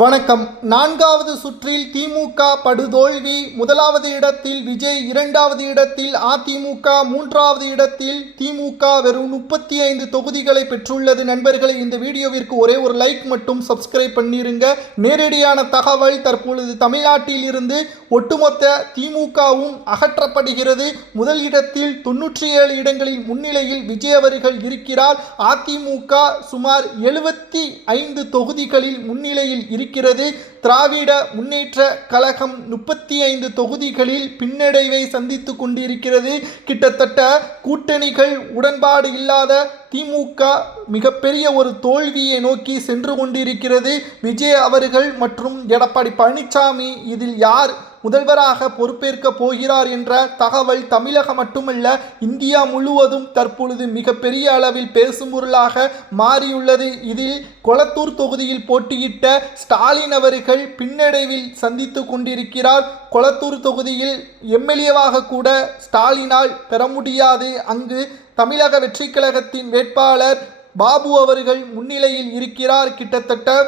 வணக்கம். நான்காவது சுற்றில் திமுக படுதோல்வி. முதலாவது இடத்தில் விஜய், இரண்டாவது இடத்தில் அதிமுக, மூன்றாவது இடத்தில் திமுக வெறும் 35 தொகுதிகளை பெற்றுள்ளது. நண்பர்களே, இந்த வீடியோவிற்கு ஒரே ஒரு லைக் மட்டும் சப்ஸ்கிரைப் பண்ணிருங்க. நேரடியான தகவல், தற்பொழுது தமிழ்நாட்டில் இருந்து ஒட்டுமொத்த திமுகவும் அகற்றப்படுகிறது. முதல் இடத்தில் 97 இடங்களில் முன்னிலையில் விஜய் அவர்கள் இருக்கிறார். அதிமுக சுமார் 75 தொகுதிகளில் முன்னிலையில் இருக்கிறது. திராவிட முன்னேற்ற கழகம் 35 தொகுதிகளில் பின்னடைவை சந்தித்து கொண்டிருக்கிறது. கிட்டத்தட்ட கூட்டணிகள் உடன்பாடு இல்லாத திமுக மிகப்பெரிய ஒரு தோல்வியை நோக்கி சென்று கொண்டிருக்கிறது. விஜய் அவர்கள் மற்றும் எடப்பாடி பழனிசாமி இதில் யார் முதல்வராக பொறுப்பேற்க போகிறார் என்ற தகவல் தமிழகம் மட்டுமல்ல, இந்தியா முழுவதும் தற்பொழுது மிகப்பெரிய அளவில் பேசும் பொருளாக மாறியுள்ளது. இதில் கொளத்தூர் தொகுதியில் போட்டியிட்ட ஸ்டாலின் அவர்கள் பின்னடைவில் சந்தித்து கொண்டிருக்கிறார். கொளத்தூர் தொகுதியில் எம்எல்ஏவாக கூட ஸ்டாலினால் பெற முடியாது. அங்கு தமிழக வெற்றி கழகத்தின் வேட்பாளர் பாபு அவர்கள் முன்னிலையில் இருக்கிறார். கிட்டத்தட்ட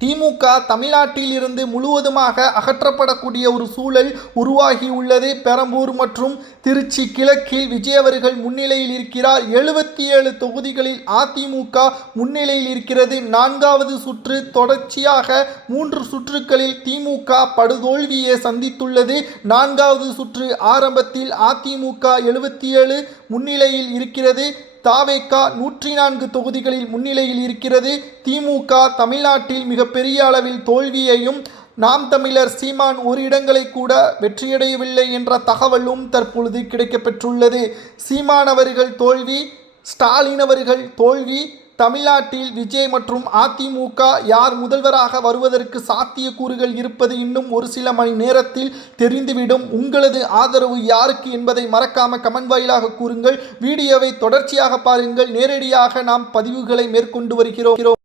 திமுக தமிழ்நாட்டில் இருந்து முழுவதுமாக அகற்றப்படக்கூடிய ஒரு சூழல் உருவாகி உள்ளது. பெரம்பூர் மற்றும் திருச்சி கிழக்கில் விஜய் அவர்கள் முன்னிலையில் இருக்கிறார். 77 தொகுதிகளில் அதிமுக முன்னிலையில் இருக்கிறது. நான்காவது சுற்று தொடர்ச்சியாக 3 சுற்றுகளில் திமுக படுதோல்வியை சந்தித்துள்ளது. நான்காவது சுற்று ஆரம்பத்தில் அதிமுக 77 முன்னிலையில் இருக்கிறது. தாவேகா 104 தொகுதிகளில் முன்னிலையில் இருக்கிறது. திமுக தமிழ்நாட்டில் மிகப்பெரிய அளவில் தோல்வியையும், நாம் தமிழர் சீமான் ஒரு இடங்களை கூட வெற்றியடையவில்லை என்ற தகவலும் தற்பொழுது கிடைக்கப்பெற்றுள்ளது. சீமான் அவர்கள் தோல்வி, ஸ்டாலின் அவர்கள் தோல்வி. தமிழ்நாட்டில் விஜய் மற்றும் அதிமுக யார் முதல்வராக வருவதற்கு சாத்தியக்கூறுகள் இருப்பது இன்னும் ஒரு சில மணி நேரத்தில் தெரிந்துவிடும். உங்களது ஆதரவு யாருக்கு என்பதை மறக்காம கமெண்ட் வாயிலாக கூறுங்கள். வீடியோவை தொடர்ச்சியாக பாருங்கள். நேரடியாக நாம் பதிவுகளை மேற்கொண்டு வருகிறோம்.